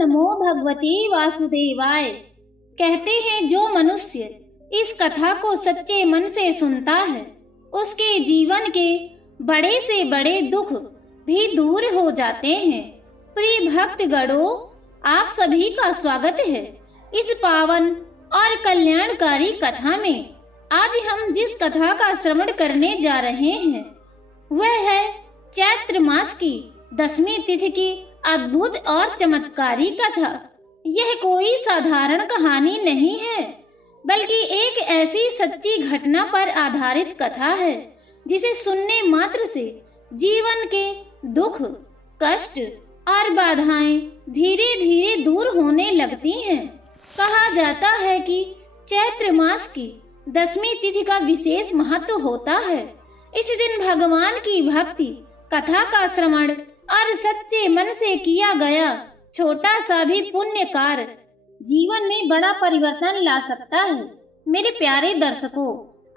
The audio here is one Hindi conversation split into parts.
नमो भगवते वासुदेवाय। कहते हैं जो मनुष्य इस कथा को सच्चे मन से सुनता है उसके जीवन के बड़े से बड़े दुख भी दूर हो जाते हैं। प्रिय भक्तगणों, आप सभी का स्वागत है इस पावन और कल्याणकारी कथा में। आज हम जिस कथा का श्रवण करने जा रहे हैं वह है चैत्र मास की 10वीं तिथि की अद्भुत और चमत्कारी कथा। यह कोई साधारण कहानी नहीं है बल्कि एक ऐसी सच्ची घटना पर आधारित कथा है जिसे सुनने मात्र से जीवन के दुख, कष्ट और बाधाएं धीरे धीरे दूर होने लगती हैं। कहा जाता है कि चैत्र मास की 10वीं तिथि का विशेष महत्व होता है। इस दिन भगवान की भक्ति, कथा का श्रवण और सच्चे मन से किया गया छोटा सा भी पुण्य कार्य जीवन में बड़ा परिवर्तन ला सकता है। मेरे प्यारे दर्शकों,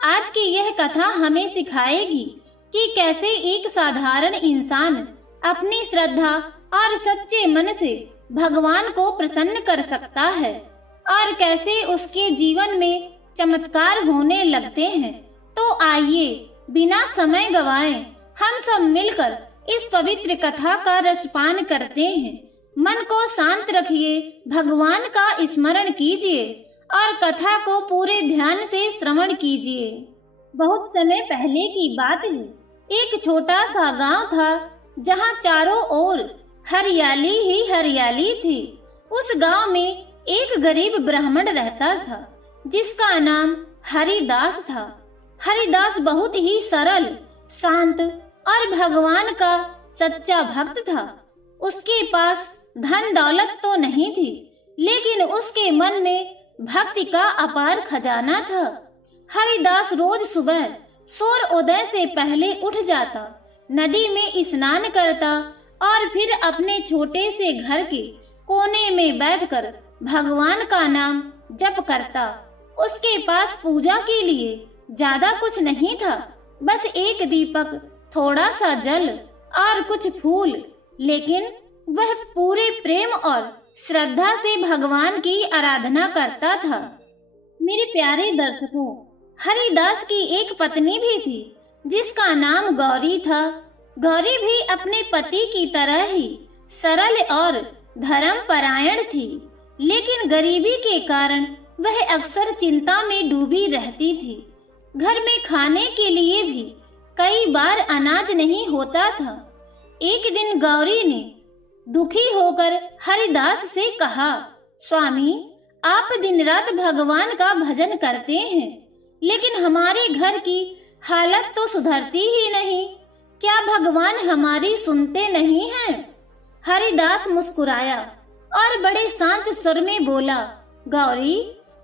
आज की यह कथा हमें सिखाएगी कि कैसे एक साधारण इंसान अपनी श्रद्धा और सच्चे मन से भगवान को प्रसन्न कर सकता है और कैसे उसके जीवन में चमत्कार होने लगते हैं। तो आइए बिना समय गवाए हम सब मिलकर इस पवित्र कथा का रसपान करते हैं। मन को शांत रखिए, भगवान का स्मरण कीजिए और कथा को पूरे ध्यान से श्रवण कीजिए। बहुत समय पहले की बात है, एक छोटा सा गांव था जहां चारों ओर हरियाली ही हरियाली थी। उस गांव में एक गरीब ब्राह्मण रहता था जिसका नाम हरिदास था। हरिदास बहुत ही सरल, शांत और भगवान का सच्चा भक्त था। उसके पास धन दौलत तो नहीं थी, लेकिन उसके मन में भक्ति का अपार खजाना था। हरिदास रोज सुबह सूर्योदय से पहले उठ जाता, नदी में स्नान करता और फिर अपने छोटे से घर के कोने में बैठकर भगवान का नाम जप करता। उसके पास पूजा के लिए ज्यादा कुछ नहीं था, बस एक दीपक, थोड़ा सा जल और कुछ फूल, लेकिन वह पूरे प्रेम और श्रद्धा से भगवान की आराधना करता था। मेरे प्यारे दर्शकों, हरिदास की एक पत्नी भी थी जिसका नाम गौरी था। गौरी भी अपने पति की तरह ही सरल और धर्मपरायण थी, लेकिन गरीबी के कारण वह अक्सर चिंता में डूबी रहती थी। घर में खाने के लिए भी कई बार अनाज नहीं होता था। एक दिन गौरी ने दुखी होकर हरिदास से कहा, स्वामी, आप दिन रात भगवान का भजन करते हैं, लेकिन हमारे घर की हालत तो सुधरती ही नहीं। क्या भगवान हमारी सुनते नहीं हैं? हरिदास मुस्कुराया और बड़े शांत स्वर में बोला, गौरी,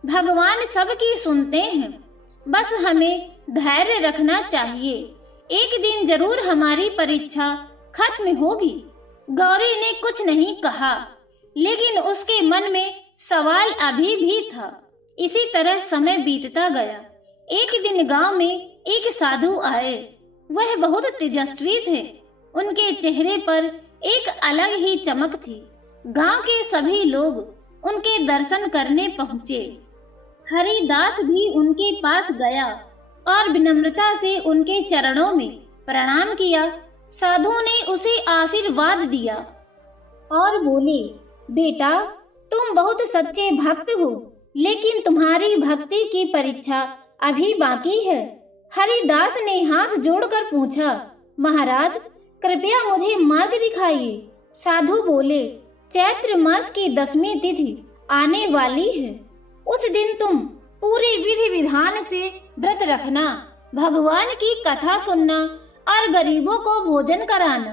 भगवान सबकी सुनते हैं, बस हमें धैर्य रखना चाहिए। एक दिन जरूर हमारी परीक्षा खत्म होगी। गौरी ने कुछ नहीं कहा, लेकिन उसके मन में सवाल अभी भी था। इसी तरह समय बीतता गया। एक दिन गांव में एक साधु आए। वह बहुत तेजस्वी थे। उनके चेहरे पर एक अलग ही चमक थी। गांव के सभी लोग उनके दर्शन करने पहुँचे। हरिदास भी उनके पास गया और विनम्रता से उनके चरणों में प्रणाम किया। साधु ने उसे आशीर्वाद दिया और बोले, बेटा, तुम बहुत सच्चे भक्त हो, लेकिन तुम्हारी भक्ति की परीक्षा अभी बाकी है। हरिदास ने हाथ जोड़कर पूछा, महाराज, कृपया मुझे मार्ग दिखाइए। साधु बोले, चैत्र मास की 10वीं तिथि आने वाली है। उस दिन तुम पूरी विधि विधान से व्रत रखना, भगवान की कथा सुनना और गरीबों को भोजन कराना।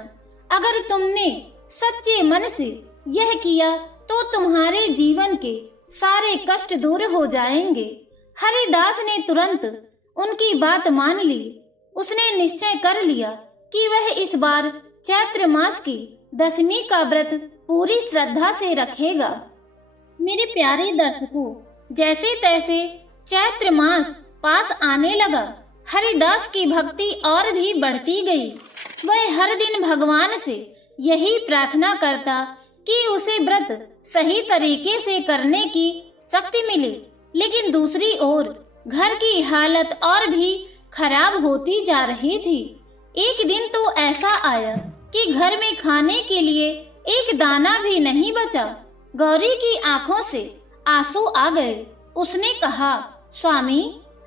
अगर तुमने सच्चे मन से यह किया तो तुम्हारे जीवन के सारे कष्ट दूर हो जाएंगे। हरिदास ने तुरंत उनकी बात मान ली। उसने निश्चय कर लिया कि वह इस बार चैत्र मास की 10वीं का व्रत पूरी श्रद्धा से रखेगा। मेरे प्यारे दर्शकों, जैसे तैसे चैत्र मास पास आने लगा, हरिदास की भक्ति और भी बढ़ती गई। वह हर दिन भगवान से यही प्रार्थना करता कि उसे व्रत सही तरीके से करने की शक्ति मिले, लेकिन दूसरी ओर घर की हालत और भी खराब होती जा रही थी। एक दिन तो ऐसा आया कि घर में खाने के लिए एक दाना भी नहीं बचा। गौरी की आंखों से आंसू आ गए। उसने कहा, स्वामी,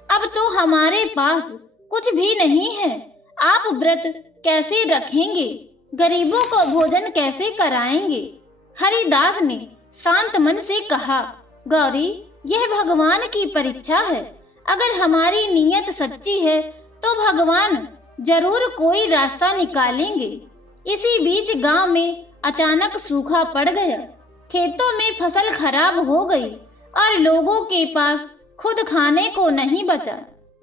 अब तो हमारे पास कुछ भी नहीं है। आप व्रत कैसे रखेंगे? गरीबों को भोजन कैसे कराएंगे? हरिदास ने शांत मन से कहा, गौरी, यह भगवान की परीक्षा है। अगर हमारी नीयत सच्ची है तो भगवान जरूर कोई रास्ता निकालेंगे। इसी बीच गांव में अचानक सूखा पड़ गया। खेतों में फसल खराब हो गई और लोगों के पास खुद खाने को नहीं बचा।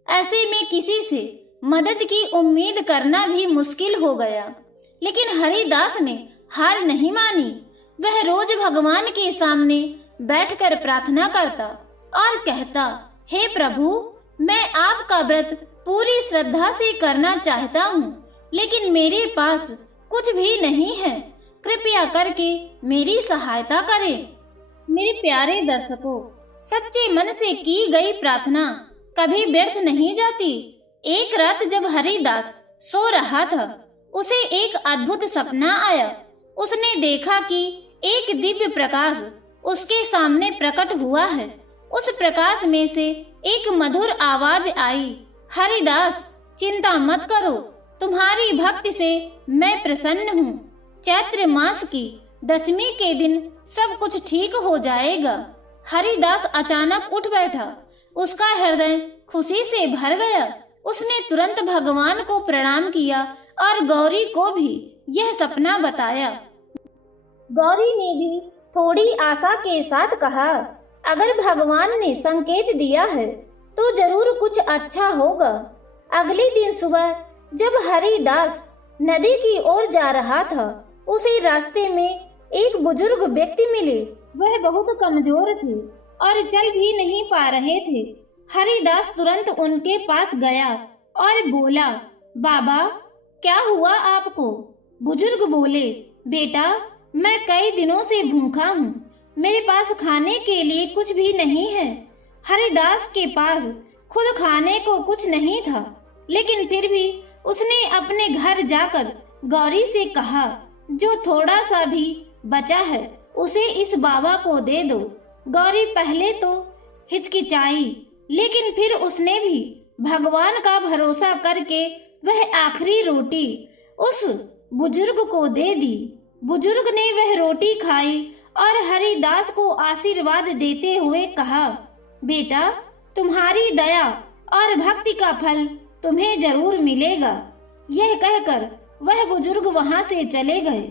ऐसे में किसी से मदद की उम्मीद करना भी मुश्किल हो गया। लेकिन हरिदास ने हार नहीं मानी। वह रोज भगवान के सामने बैठकर प्रार्थना करता और कहता, हे प्रभु, मैं आपका व्रत पूरी श्रद्धा से करना चाहता हूँ, लेकिन मेरे पास कुछ भी नहीं है। कृपया करके मेरी सहायता करें। मेरे प्यारे दर्शकों, सच्चे मन से की गई प्रार्थना कभी व्यर्थ नहीं जाती। एक रात जब हरिदास सो रहा था, उसे एक अद्भुत सपना आया। उसने देखा कि एक दिव्य प्रकाश उसके सामने प्रकट हुआ है। उस प्रकाश में से एक मधुर आवाज आई, हरिदास, चिंता मत करो, तुम्हारी भक्ति से मैं प्रसन्न हूँ। चैत्र मास की दशमी के दिन सब कुछ ठीक हो जाएगा। हरिदास अचानक उठ बैठा। उसका हृदय खुशी से भर गया। उसने तुरंत भगवान को प्रणाम किया और गौरी को भी यह सपना बताया। गौरी ने भी थोड़ी आशा के साथ कहा, अगर भगवान ने संकेत दिया है तो जरूर कुछ अच्छा होगा। अगले दिन सुबह जब हरिदास नदी की ओर जा रहा था, उसे रास्ते में एक बुजुर्ग व्यक्ति मिले। वह बहुत कमजोर थे और चल भी नहीं पा रहे थे। हरिदास तुरंत उनके पास गया और बोला, बाबा, क्या हुआ आपको? बुजुर्ग बोले, बेटा, मैं कई दिनों से भूखा हूँ। मेरे पास खाने के लिए कुछ भी नहीं है। हरिदास के पास खुद खाने को कुछ नहीं था, लेकिन फिर भी उसने अपने घर जाकर गौरी से कहा, जो थोड़ा सा भी बचा है उसे इस बाबा को दे दो। गौरी पहले तो हिचकिचाई, लेकिन फिर उसने भी भगवान का भरोसा करके वह आखिरी रोटी उस बुजुर्ग को दे दी। बुजुर्ग ने वह रोटी खाई और हरिदास को आशीर्वाद देते हुए कहा, बेटा, तुम्हारी दया और भक्ति का फल तुम्हें जरूर मिलेगा। यह कहकर वह बुजुर्ग वहां से चले गए,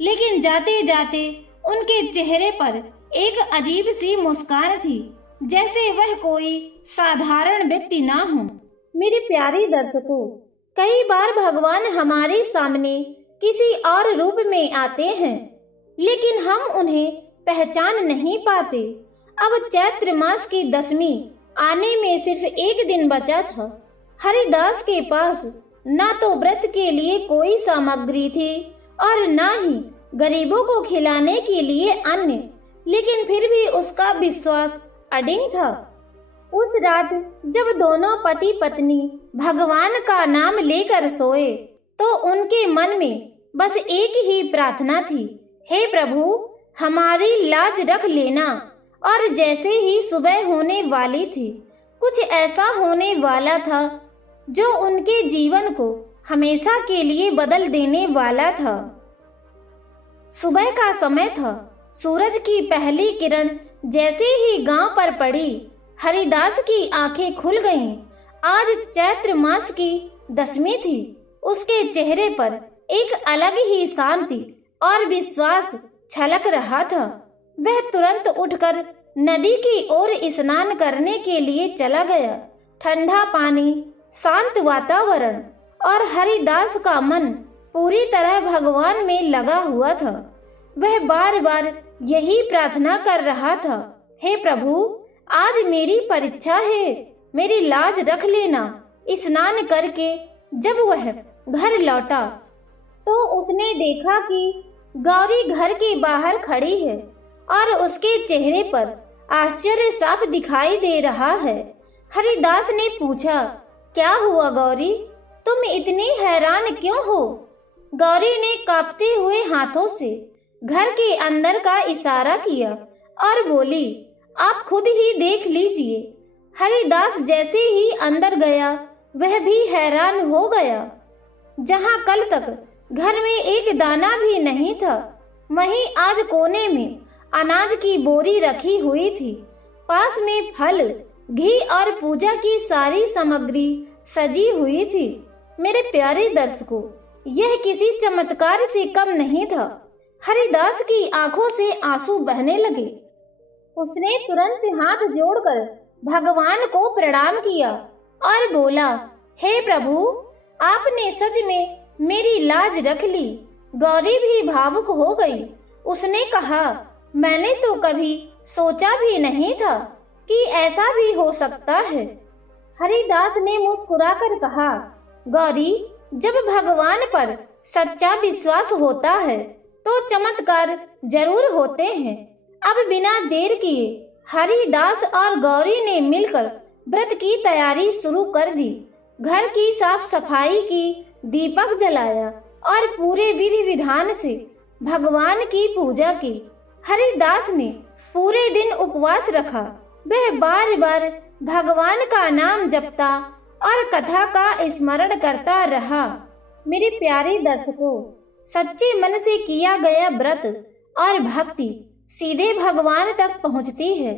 लेकिन जाते जाते उनके चेहरे पर एक अजीब सी मुस्कान थी, जैसे वह कोई साधारण व्यक्ति ना हो। मेरे प्यारे दर्शकों, कई बार भगवान हमारे सामने किसी और रूप में आते हैं, लेकिन हम उन्हें पहचान नहीं पाते। अब चैत्र मास की दशमी आने में सिर्फ एक दिन बचा था। हरिदास के पास ना तो व्रत के लिए कोई सामग्री थी और ना ही गरीबों को खिलाने के लिए अन्न, लेकिन फिर भी उसका विश्वास अडिग था। उस रात जब दोनों पति पत्नी भगवान का नाम लेकर सोए, तो उनके मन में बस एक ही प्रार्थना थी, हे प्रभु, हमारी लाज रख लेना। और जैसे ही सुबह होने वाली थी, कुछ ऐसा होने वाला था जो उनके जीवन को हमेशा के लिए बदल देने वाला था। सुबह का समय था। सूरज की पहली किरण जैसे ही गांव पर पड़ी, हरिदास की आंखें खुल गईं। आज चैत्र मास की दशमी थी। उसके चेहरे पर एक अलग ही शांति और विश्वास छलक रहा था। वह तुरंत उठकर नदी की ओर स्नान करने के लिए चला गया। ठंडा पानी, शांत वातावरण और हरिदास का मन पूरी तरह भगवान में लगा हुआ था। वह बार बार यही प्रार्थना कर रहा था, हे प्रभु, आज मेरी परीक्षा है, मेरी लाज रख लेना। स्नान करके जब वह घर लौटा तो उसने देखा कि गौरी घर के बाहर खड़ी है और उसके चेहरे पर आश्चर्य साफ दिखाई दे रहा है। हरिदास ने पूछा, क्या हुआ गौरी, तुम इतनी हैरान क्यों हो? गौरी ने कांपते हुए हाथों से घर के अंदर का इशारा किया और बोली, आप खुद ही देख लीजिए। हरिदास जैसे ही अंदर गया वह भी हैरान हो गया। जहां कल तक घर में एक दाना भी नहीं था, वहीं आज कोने में अनाज की बोरी रखी हुई थी। पास में फल, घी और पूजा की सारी सामग्री सजी हुई थी। मेरे प्यारे दर्शकों, यह किसी चमत्कार से कम नहीं था। हरिदास की आंखों से आंसू बहने लगे। उसने तुरंत हाथ जोड़कर भगवान को प्रणाम किया और बोला, हे प्रभु, आपने सच में मेरी लाज रख ली। गौरी भी भावुक हो गई। उसने कहा, मैंने तो कभी सोचा भी नहीं था कि ऐसा भी हो सकता है। हरिदास ने मुस्कुराकर कहा, गौरी, जब भगवान पर सच्चा विश्वास होता है तो चमत्कार जरूर होते हैं। अब बिना देर किए हरिदास और गौरी ने मिलकर व्रत की तैयारी शुरू कर दी। घर की साफ सफाई की, दीपक जलाया और पूरे विधि विधान से भगवान की पूजा की। हरिदास ने पूरे दिन उपवास रखा। वह बार बार भगवान का नाम जपता और कथा का स्मरण करता रहा। मेरे प्यारे दर्शकों, सच्चे मन से किया गया व्रत और भक्ति सीधे भगवान तक पहुंचती है।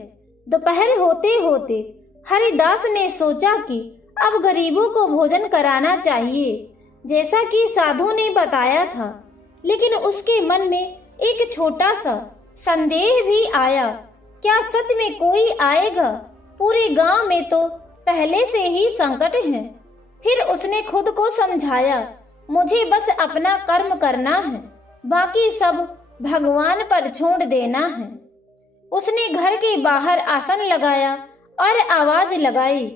दोपहर होते होते हरिदास ने सोचा कि अब गरीबों को भोजन कराना चाहिए, जैसा कि साधु ने बताया था। लेकिन उसके मन में एक छोटा सा संदेह भी आया, क्या सच में कोई आएगा? पूरे गांव में तो पहले से ही संकट है। फिर उसने खुद को समझाया, मुझे बस अपना कर्म करना है, बाकी सब भगवान पर छोड़ देना है। उसने घर के बाहर आसन लगाया और आवाज लगाई,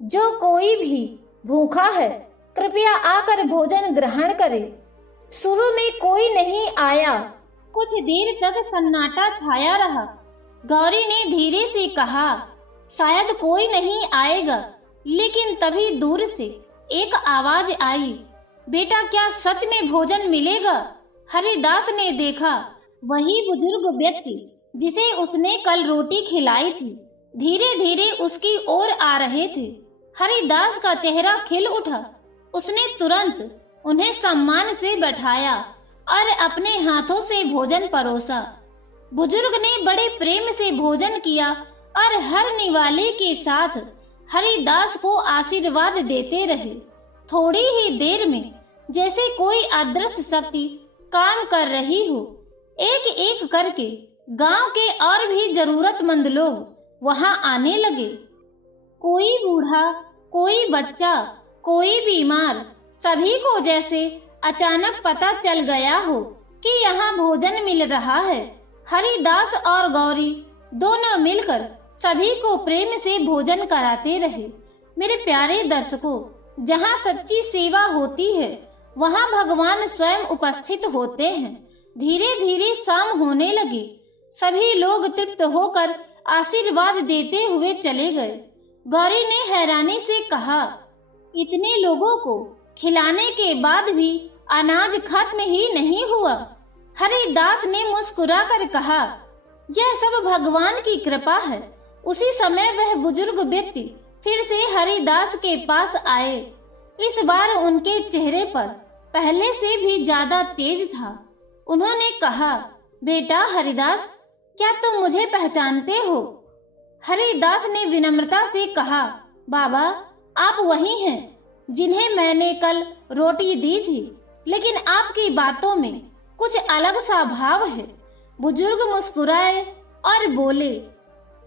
जो कोई भी भूखा है कृपया आकर भोजन ग्रहण करे। शुरू में कोई नहीं आया। कुछ देर तक सन्नाटा छाया रहा। गौरी ने धीरे से कहा, शायद कोई नहीं आएगा। लेकिन तभी दूर से एक आवाज आई, बेटा, क्या सच में भोजन मिलेगा? हरिदास ने देखा, वही बुजुर्ग व्यक्ति जिसे उसने कल रोटी खिलाई थी धीरे धीरे उसकी ओर आ रहे थे। हरिदास का चेहरा खिल उठा। उसने तुरंत उन्हें सम्मान से बैठाया और अपने हाथों से भोजन परोसा। बुजुर्ग ने बड़े प्रेम से भोजन किया और हर निवाले के साथ हरिदास को आशीर्वाद देते रहे। थोड़ी ही देर में जैसे कोई अदृश्य शक्ति काम कर रही हो। एक एक करके गांव के और भी जरूरतमंद लोग वहां आने लगे। कोई बूढ़ा, कोई बच्चा, कोई बीमार, सभी को जैसे अचानक पता चल गया हो कि यहाँ भोजन मिल रहा है। हरिदास और गौरी दोनों मिलकर सभी को प्रेम से भोजन कराते रहे। मेरे प्यारे दर्शकों, जहाँ सच्ची सेवा होती है वहाँ भगवान स्वयं उपस्थित होते हैं। धीरे धीरे शाम होने लगी। सभी लोग तृप्त होकर आशीर्वाद देते हुए चले गए। गौरी ने हैरानी से कहा, इतने लोगों को खिलाने के बाद भी अनाज खत्म ही नहीं हुआ। हरिदास ने मुस्कुराकर कहा, यह सब भगवान की कृपा है। उसी समय वह बुजुर्ग व्यक्ति फिर से हरिदास के पास आए। इस बार उनके चेहरे पर पहले से भी ज्यादा तेज था। उन्होंने कहा, बेटा हरिदास, क्या तुम मुझे पहचानते हो? हरिदास ने विनम्रता से कहा, बाबा, आप वही हैं जिन्हें मैंने कल रोटी दी थी, लेकिन आपकी बातों में कुछ अलग सा भाव है। बुजुर्ग मुस्कुराए और बोले,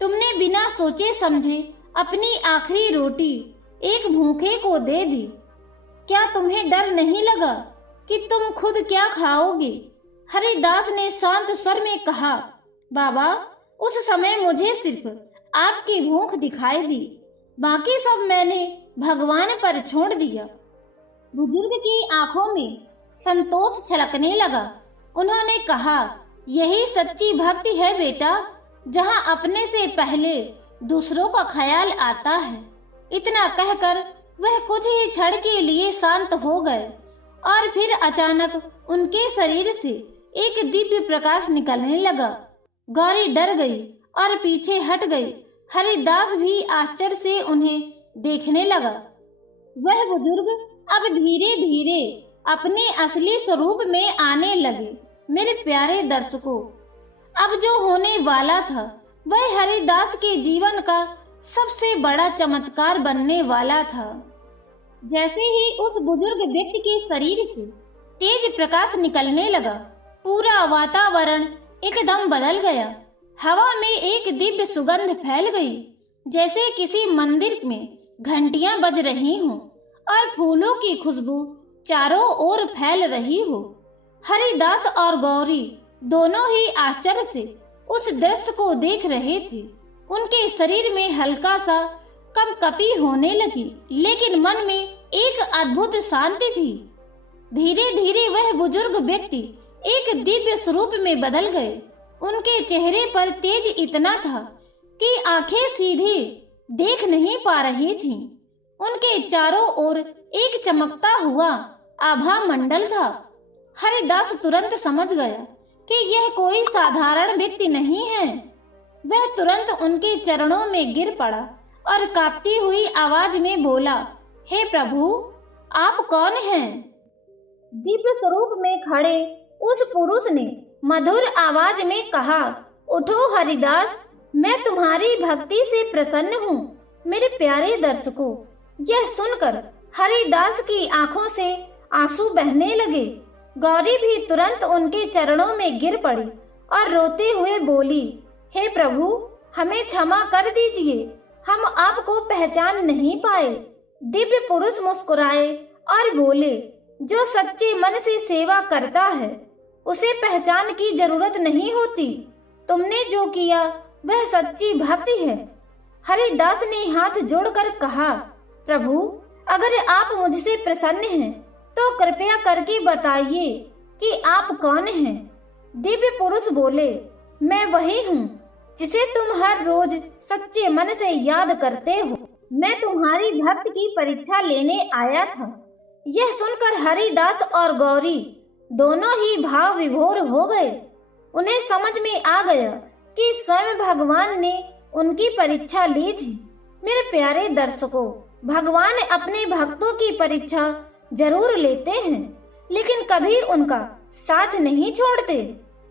तुमने बिना सोचे समझे अपनी आखिरी रोटी एक भूखे को दे दी। क्या तुम्हें डर नहीं लगा कि तुम खुद क्या खाओगे? हरिदास ने शांत स्वर में कहा, बाबा, उस समय मुझे सिर्फ आपकी भूख दिखाई दी, बाकी सब मैंने भगवान पर छोड़ दिया। बुजुर्ग की आंखों में संतोष छलकने लगा। उन्होंने कहा, यही सच्ची भक्ति है बेटा, जहाँ अपने से पहले दूसरों का ख्याल आता है। इतना कहकर वह कुछ ही क्षण के लिए शांत हो गए और फिर अचानक उनके शरीर से एक दिव्य प्रकाश निकलने लगा। गौरी डर गई और पीछे हट गई। हरिदास भी आश्चर्य से उन्हें देखने लगा। वह बुजुर्ग अब धीरे धीरे अपने असली स्वरूप में आने लगे। मेरे प्यारे दर्शकों, अब जो होने वाला था वह हरिदास के जीवन का सबसे बड़ा चमत्कार बनने वाला था। जैसे ही उस बुजुर्ग व्यक्ति के शरीर से तेज प्रकाश निकलने लगा, पूरा वातावरण एकदम बदल गया। हवा में एक दिव्य सुगंध फैल गई, जैसे किसी मंदिर में घंटियां बज रही हों और फूलों की खुशबू चारों ओर फैल रही हो। हरिदास और गौरी दोनों ही आश्चर्य से उस दृश्य को देख रहे थे। उनके शरीर में हल्का सा कंपकपी होने लगी, लेकिन मन में एक अद्भुत शांति थी। धीरे धीरे वह बुजुर्ग व्यक्ति एक दिव्य स्वरूप में बदल गए। उनके चेहरे पर तेज इतना था कि आंखें सीधे देख नहीं पा रही थीं। उनके चारों ओर एक चमकता हुआ आभा मंडल था। हरिदास तुरंत समझ गया कि यह कोई साधारण व्यक्ति नहीं है। वह तुरंत उनके चरणों में गिर पड़ा और कांपती हुई आवाज में बोला, हे प्रभु, आप कौन हैं? दिव्य स्वरूप में खड़े उस पुरुष ने मधुर आवाज में कहा, उठो हरिदास, मैं तुम्हारी भक्ति से प्रसन्न हूँ। मेरे प्यारे दर्शकों, यह सुनकर हरिदास की आंखों से आंसू बहने लगे। गौरी भी तुरंत उनके चरणों में गिर पड़ी और रोते हुए बोली, हे प्रभु, हमें क्षमा कर दीजिए, हम आपको पहचान नहीं पाए। दिव्य पुरुष मुस्कुराए और बोले, जो सच्चे मन से सेवा करता है उसे पहचान की जरूरत नहीं होती। तुमने जो किया वह सच्ची भक्ति है। हरिदास ने हाथ जोड़कर कहा, प्रभु, अगर आप मुझसे प्रसन्न हैं तो कृपया करके बताइए कि आप कौन हैं। दिव्य पुरुष बोले, मैं वही हूँ जिसे तुम हर रोज सच्चे मन से याद करते हो। मैं तुम्हारी भक्ति की परीक्षा लेने आया था। यह सुनकर हरिदास और गौरी दोनों ही भाव विभोर हो गए। उन्हें समझ में आ गया कि स्वयं भगवान ने उनकी परीक्षा ली थी। मेरे प्यारे दर्शकों, भगवान अपने भक्तों की परीक्षा जरूर लेते हैं, लेकिन कभी उनका साथ नहीं छोड़ते।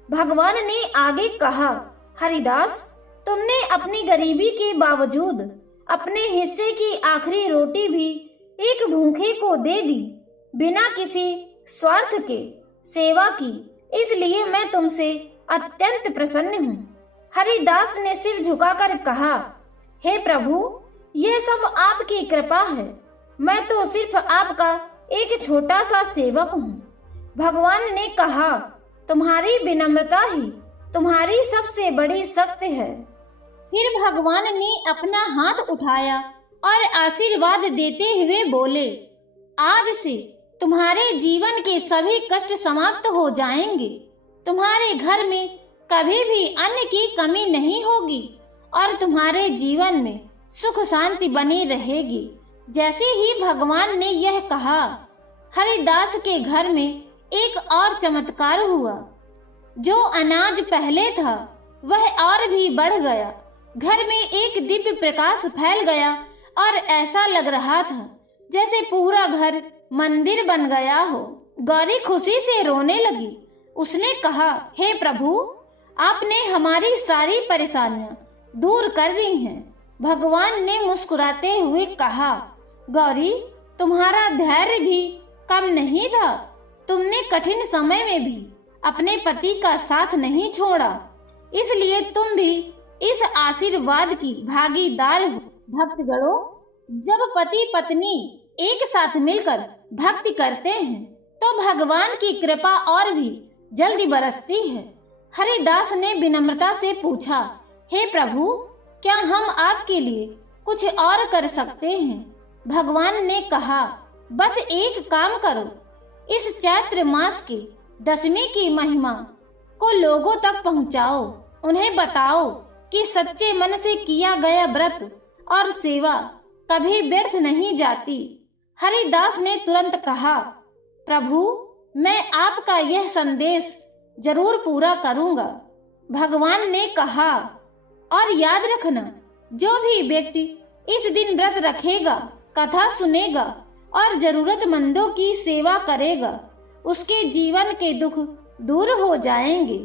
भगवान ने आगे कहा, हरिदास, तुमने अपनी गरीबी के बावजूद अपने हिस्से की आखिरी रोटी भी एक भूखे को दे दी, बिना किसी स्वार्थ के सेवा की। इसलिए मैं तुमसे अत्यंत प्रसन्न हूँ। हरिदास ने सिर झुकाकर कहा, हे प्रभु, यह सब आपकी कृपा है। मैं तो सिर्फ आपका एक छोटा सा सेवक हूँ। भगवान ने कहा, तुम्हारी विनम्रता ही तुम्हारी सबसे बड़ी शक्ति है। फिर भगवान ने अपना हाथ उठाया और आशीर्वाद देते हुए बोले, आज से तुम्हारे जीवन के सभी कष्ट समाप्त हो जाएंगे। तुम्हारे घर में कभी भी अन्न की कमी नहीं होगी और तुम्हारे जीवन में सुख शांति बनी रहेगी। जैसे ही भगवान ने यह कहा, हरिदास के घर में एक और चमत्कार हुआ। जो अनाज पहले था वह और भी बढ़ गया। घर में एक दिव्य प्रकाश फैल गया और ऐसा लग रहा था जैसे पूरा घर मंदिर बन गया हो। गौरी खुशी से रोने लगी। उसने कहा, हे प्रभु, आपने हमारी सारी परेशानियां दूर कर दी हैं। भगवान ने मुस्कुराते हुए कहा, गौरी, तुम्हारा धैर्य भी कम नहीं था। तुमने कठिन समय में भी अपने पति का साथ नहीं छोड़ा, इसलिए तुम भी इस आशीर्वाद की भागीदार हो। भक्तगणों, जब पति पत्नी एक साथ मिलकर भक्ति करते हैं तो भगवान की कृपा और भी जल्दी बरसती है। हरिदास ने विनम्रता से पूछा, हे प्रभु, क्या हम आपके लिए कुछ और कर सकते हैं? भगवान ने कहा, बस एक काम करो। इस चैत्र मास के दशमी की महिमा को लोगों तक पहुंचाओ। उन्हें बताओ कि सच्चे मन से किया गया व्रत और सेवा कभी व्यर्थ नहीं जाती। हरिदास ने तुरंत कहा, प्रभु, मैं आपका यह संदेश जरूर पूरा करूंगा। भगवान ने कहा, और याद रखना, जो भी व्यक्ति इस दिन व्रत रखेगा, कथा सुनेगा और जरूरतमंदों की सेवा करेगा, उसके जीवन के दुख दूर हो जाएंगे।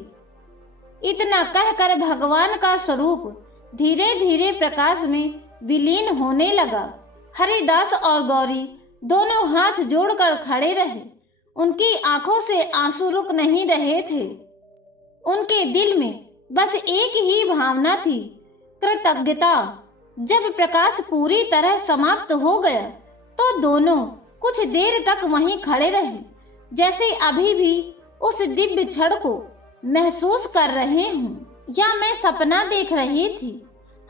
इतना कहकर भगवान का स्वरूप धीरे धीरे प्रकाश में विलीन होने लगा। हरिदास और गौरी दोनों हाथ जोड़कर खड़े रहे। उनकी आंखों से आंसू रुक नहीं रहे थे। उनके दिल में बस एक ही भावना थी, कृतज्ञता। जब प्रकाश पूरी तरह समाप्त हो गया तो दोनों कुछ देर तक वहीं खड़े रहे, जैसे अभी भी उस दिव्य क्षण को महसूस कर रहे हूँ या मैं सपना देख रही थी।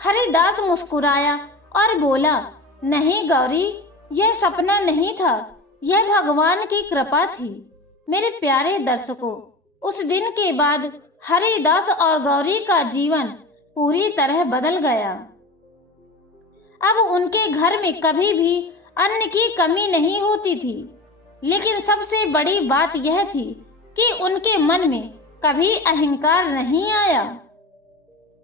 हरिदास मुस्कुराया और बोला, नहीं गौरी, यह सपना नहीं था, यह भगवान की कृपा थी। मेरे प्यारे दर्शकों, उस दिन के बाद हरिदास और गौरी का जीवन पूरी तरह बदल गया। अब उनके घर में कभी भी अन्न की कमी नहीं होती थी, लेकिन सबसे बड़ी बात यह थी कि उनके मन में कभी अहंकार नहीं आया।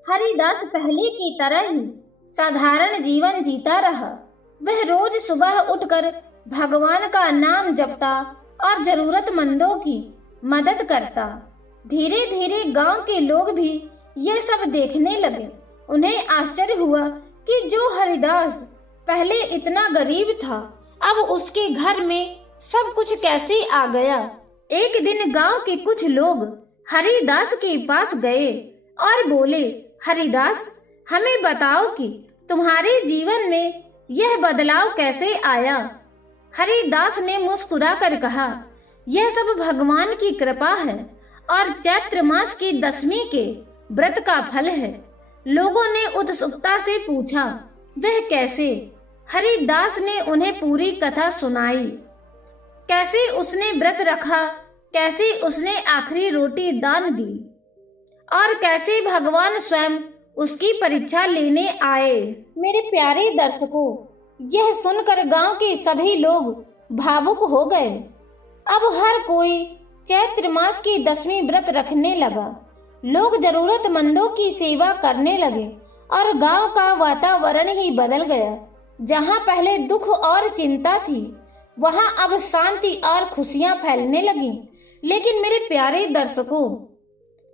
हरिदास पहले की तरह ही साधारण जीवन जीता रहा। वह रोज सुबह उठकर भगवान का नाम जपता और जरूरतमंदों की मदद करता। धीरे धीरे गांव के लोग भी ये सब देखने लगे। उन्हें आश्चर्य हुआ कि जो हरिदास पहले इतना गरीब था, अब उसके घर में सब कुछ कैसे आ गया। एक दिन गांव के कुछ लोग हरिदास के पास गए और बोले, हरिदास, हमें बताओ कि तुम्हारे जीवन में यह बदलाव कैसे आया। हरिदास ने मुस्कुरा कर कहा, यह सब भगवान की कृपा है और चैत्र मास की दशमी के व्रत का फल है। लोगों ने उत्सुकता से पूछा, वह कैसे? हरिदास ने उन्हें पूरी कथा सुनाई। कैसे उसने व्रत रखा, कैसे उसने आखिरी रोटी दान दी और कैसे भगवान स्वयं उसकी परीक्षा लेने आए। मेरे प्यारे दर्शकों, यह सुनकर गांव के सभी लोग भावुक हो गए। अब हर कोई चैत्र मास की दशमी व्रत रखने लगा। लोग जरूरतमंदों की सेवा करने लगे और गांव का वातावरण ही बदल गया। जहां पहले दुख और चिंता थी, वहां अब शांति और खुशियां फैलने लगी। लेकिन मेरे प्यारे दर्शकों,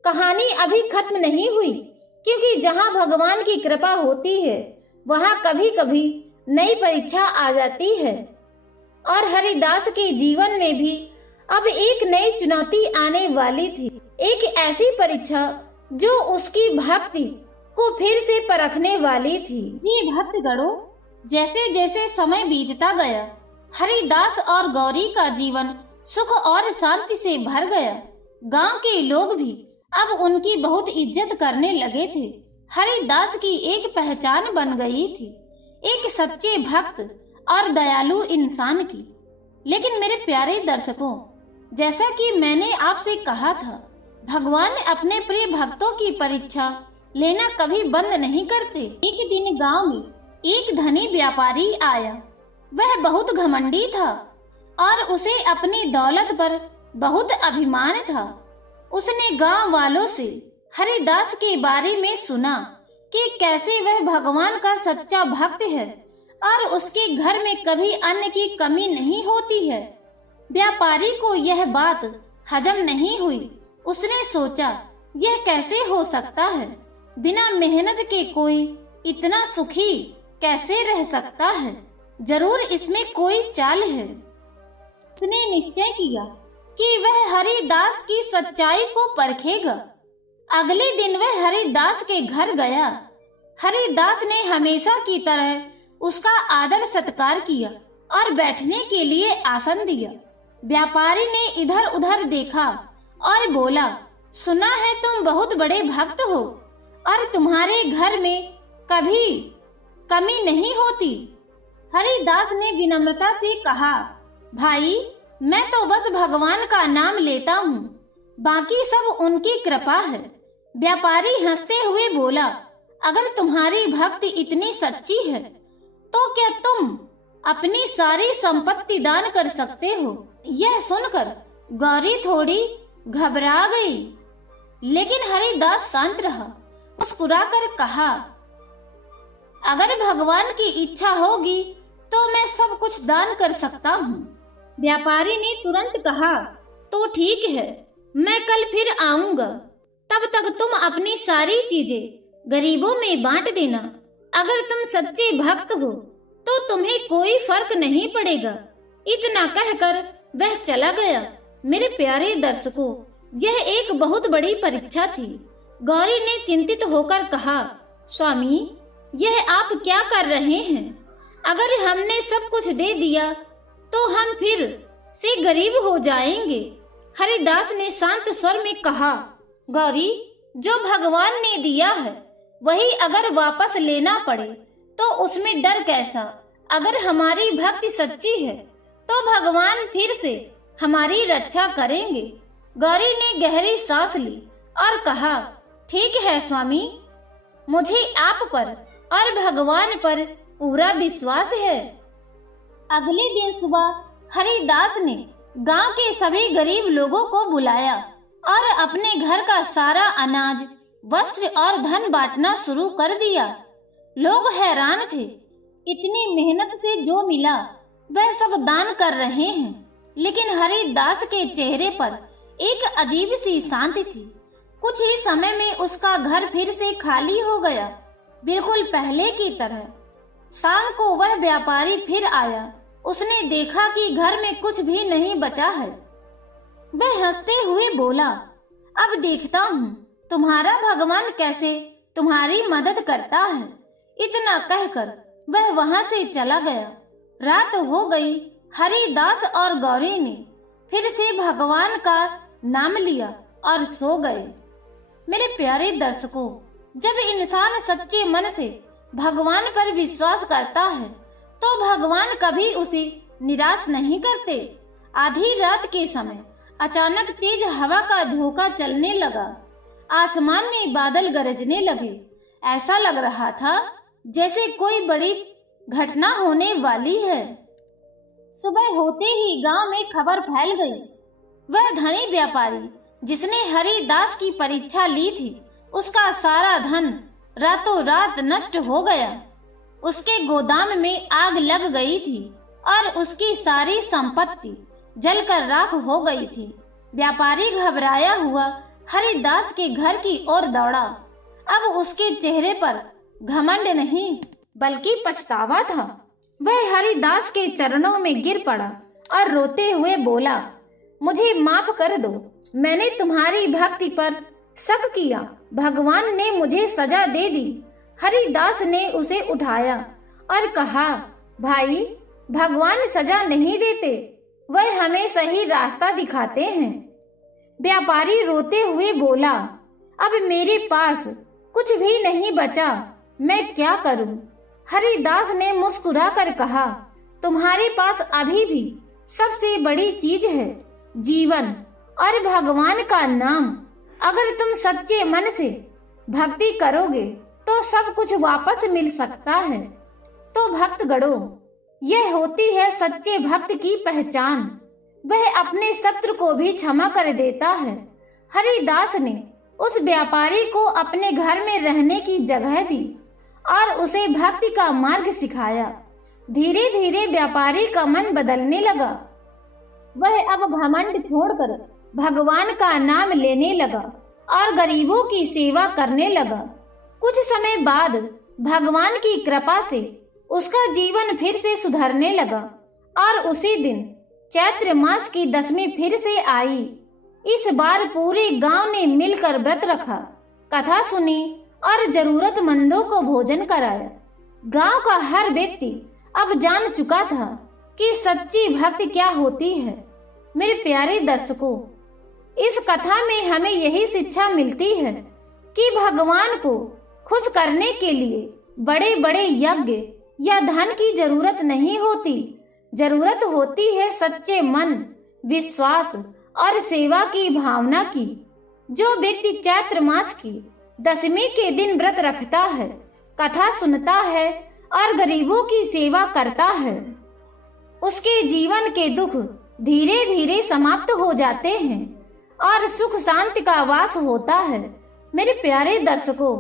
कहानी अभी खत्म नहीं हुई, क्योंकि जहां भगवान की कृपा होती है, वहां कभी कभी नई परीक्षा आ जाती है। और हरिदास के जीवन में भी अब एक नई चुनौती आने वाली थी। एक ऐसी परीक्षा जो उसकी भक्ति को फिर से परखने वाली थी। ये भक्तगणों, जैसे जैसे समय बीतता गया, हरिदास और गौरी का जीवन सुख और शांति से भर गया। गांव के लोग भी अब उनकी बहुत इज्जत करने लगे थे। हरिदास की एक पहचान बन गई थी, एक सच्चे भक्त और दयालु इंसान की। लेकिन मेरे प्यारे दर्शकों, जैसा कि मैंने आपसे कहा था, भगवान अपने प्रिय भक्तों की परीक्षा लेना कभी बंद नहीं करते। एक दिन गांव में एक धनी व्यापारी आया। वह बहुत घमंडी था और उसे अपनी दौलत पर बहुत अभिमान था। उसने गांव वालों से हरिदास के बारे में सुना कि कैसे वह भगवान का सच्चा भक्त है और उसके घर में कभी अन्न की कमी नहीं होती है। व्यापारी को यह बात हजम नहीं हुई। उसने सोचा, यह कैसे हो सकता है? बिना मेहनत के कोई इतना सुखी कैसे रह सकता है? जरूर इसमें कोई चाल है। उसने निश्चय किया कि वह हरिदास की सच्चाई को परखेगा। अगले दिन वह हरिदास के घर गया। हरिदास ने हमेशा की तरह उसका आदर सत्कार किया और बैठने के लिए आसन दिया। व्यापारी ने इधर उधर देखा और बोला, सुना है तुम बहुत बड़े भक्त हो और तुम्हारे घर में कभी कमी नहीं होती। हरिदास ने विनम्रता से कहा, भाई, मैं तो बस भगवान का नाम लेता हूँ, बाकी सब उनकी कृपा है। व्यापारी हंसते हुए बोला, अगर तुम्हारी भक्ति इतनी सच्ची है तो क्या तुम अपनी सारी संपत्ति दान कर सकते हो? यह सुनकर गौरी थोड़ी घबरा गई, लेकिन हरिदास शांत रहा। मुस्कुराकर कहा, अगर भगवान की इच्छा होगी तो मैं सब कुछ दान कर सकता हूँ। व्यापारी ने तुरंत कहा, तो ठीक है, मैं कल फिर आऊंगा। तब तक तुम अपनी सारी चीजें गरीबों में बांट देना। अगर तुम सच्चे भक्त हो तो तुम्हें कोई फर्क नहीं पड़ेगा। इतना कहकर वह चला गया। मेरे प्यारे दर्शकों, यह एक बहुत बड़ी परीक्षा थी। गौरी ने चिंतित होकर कहा, स्वामी, यह आप क्या कर रहे हैं? अगर हमने सब कुछ दे दिया तो हम फिर से गरीब हो जाएंगे। हरिदास ने शांत स्वर में कहा, गौरी, जो भगवान ने दिया है वही अगर वापस लेना पड़े तो उसमें डर कैसा? अगर हमारी भक्ति सच्ची है तो भगवान फिर से हमारी रक्षा करेंगे। गौरी ने गहरी सांस ली और कहा, ठीक है स्वामी, मुझे आप पर और भगवान पर पूरा विश्वास है। अगले दिन सुबह हरिदास ने गांव के सभी गरीब लोगों को बुलाया और अपने घर का सारा अनाज, वस्त्र और धन बांटना शुरू कर दिया। लोग हैरान थे, इतनी मेहनत से जो मिला वह सब दान कर रहे हैं, लेकिन हरिदास के चेहरे पर एक अजीब सी शांति थी। कुछ ही समय में उसका घर फिर से खाली हो गया, बिल्कुल पहले की तरह। शाम को वह व्यापारी फिर आया। उसने देखा कि घर में कुछ भी नहीं बचा है। वह हंसते हुए बोला, अब देखता हूँ तुम्हारा भगवान कैसे तुम्हारी मदद करता है। इतना कहकर वह वहां से चला गया। रात हो गई। हरिदास और गौरी ने फिर से भगवान का नाम लिया और सो गए। मेरे प्यारे दर्शकों, जब इंसान सच्चे मन से भगवान पर विश्वास करता है तो भगवान कभी उसे निराश नहीं करते। आधी रात के समय अचानक तेज हवा का झोंका चलने लगा। आसमान में बादल गरजने लगे। ऐसा लग रहा था जैसे कोई बड़ी घटना होने वाली है। सुबह होते ही गांव में खबर फैल गई। वह धनी व्यापारी जिसने हरिदास की परीक्षा ली थी, उसका सारा धन रातों रात नष्ट हो गया। उसके गोदाम में आग लग गई थी और उसकी सारी संपत्ति जलकर राख हो गई थी। व्यापारी घबराया हुआ हरिदास के घर की ओर दौड़ा। अब उसके चेहरे पर घमंड नहीं बल्कि पछतावा था। वह हरिदास के चरणों में गिर पड़ा और रोते हुए बोला, मुझे माफ कर दो, मैंने तुम्हारी भक्ति पर शक किया। भगवान ने मुझे सजा दे दी। हरिदास ने उसे उठाया और कहा, भाई, भगवान सजा नहीं देते, वह हमें सही रास्ता दिखाते हैं। व्यापारी रोते हुए बोला, अब मेरे पास कुछ भी नहीं बचा, मैं क्या करूं? हरिदास ने मुस्कुराकर कहा, तुम्हारे पास अभी भी सबसे बड़ी चीज है, जीवन और भगवान का नाम। अगर तुम सच्चे मन से भक्ति करोगे तो सब कुछ वापस मिल सकता है। तो भक्त गणों, यह होती है सच्चे भक्त की पहचान। वह अपने शत्रु को भी क्षमा कर देता है। हरिदास ने उस व्यापारी को अपने घर में रहने की जगह दी और उसे भक्ति का मार्ग सिखाया। धीरे धीरे व्यापारी का मन बदलने लगा। वह अब घमंड छोड़कर भगवान का नाम लेने लगा और गरीबों की सेवा करने लगा। कुछ समय बाद भगवान की कृपा से उसका जीवन फिर से सुधरने लगा और उसी दिन चैत्र मास की 10वीं फिर से आई। इस बार पूरे गांव ने मिलकर व्रत रखा, कथा सुनी और जरूरतमंदों को भोजन कराया। गांव का हर व्यक्ति अब जान चुका था कि सच्ची भक्ति क्या होती है। मेरे प्यारे दर्शकों, इस कथा में हमें यही शिक्षा मिलती है कि भगवान को खुश करने के लिए बड़े बड़े यज्ञ या धन की जरूरत नहीं होती। जरूरत होती है सच्चे मन, विश्वास और सेवा की भावना की। जो व्यक्ति चैत्र मास की दशमी के दिन व्रत रखता है, कथा सुनता है और गरीबों की सेवा करता है, उसके जीवन के दुख धीरे धीरे समाप्त हो जाते हैं और सुख शांति का वास होता है। मेरे प्यारे दर्शकों,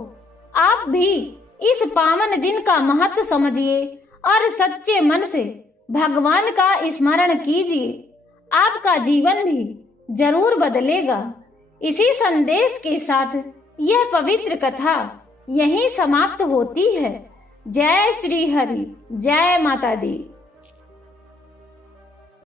आप भी इस पावन दिन का महत्व समझिए और सच्चे मन से भगवान का स्मरण कीजिए। आपका जीवन भी जरूर बदलेगा। इसी संदेश के साथ यह पवित्र कथा यहीं समाप्त होती है। जय श्री हरि, जय माता दी।